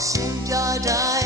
新家寨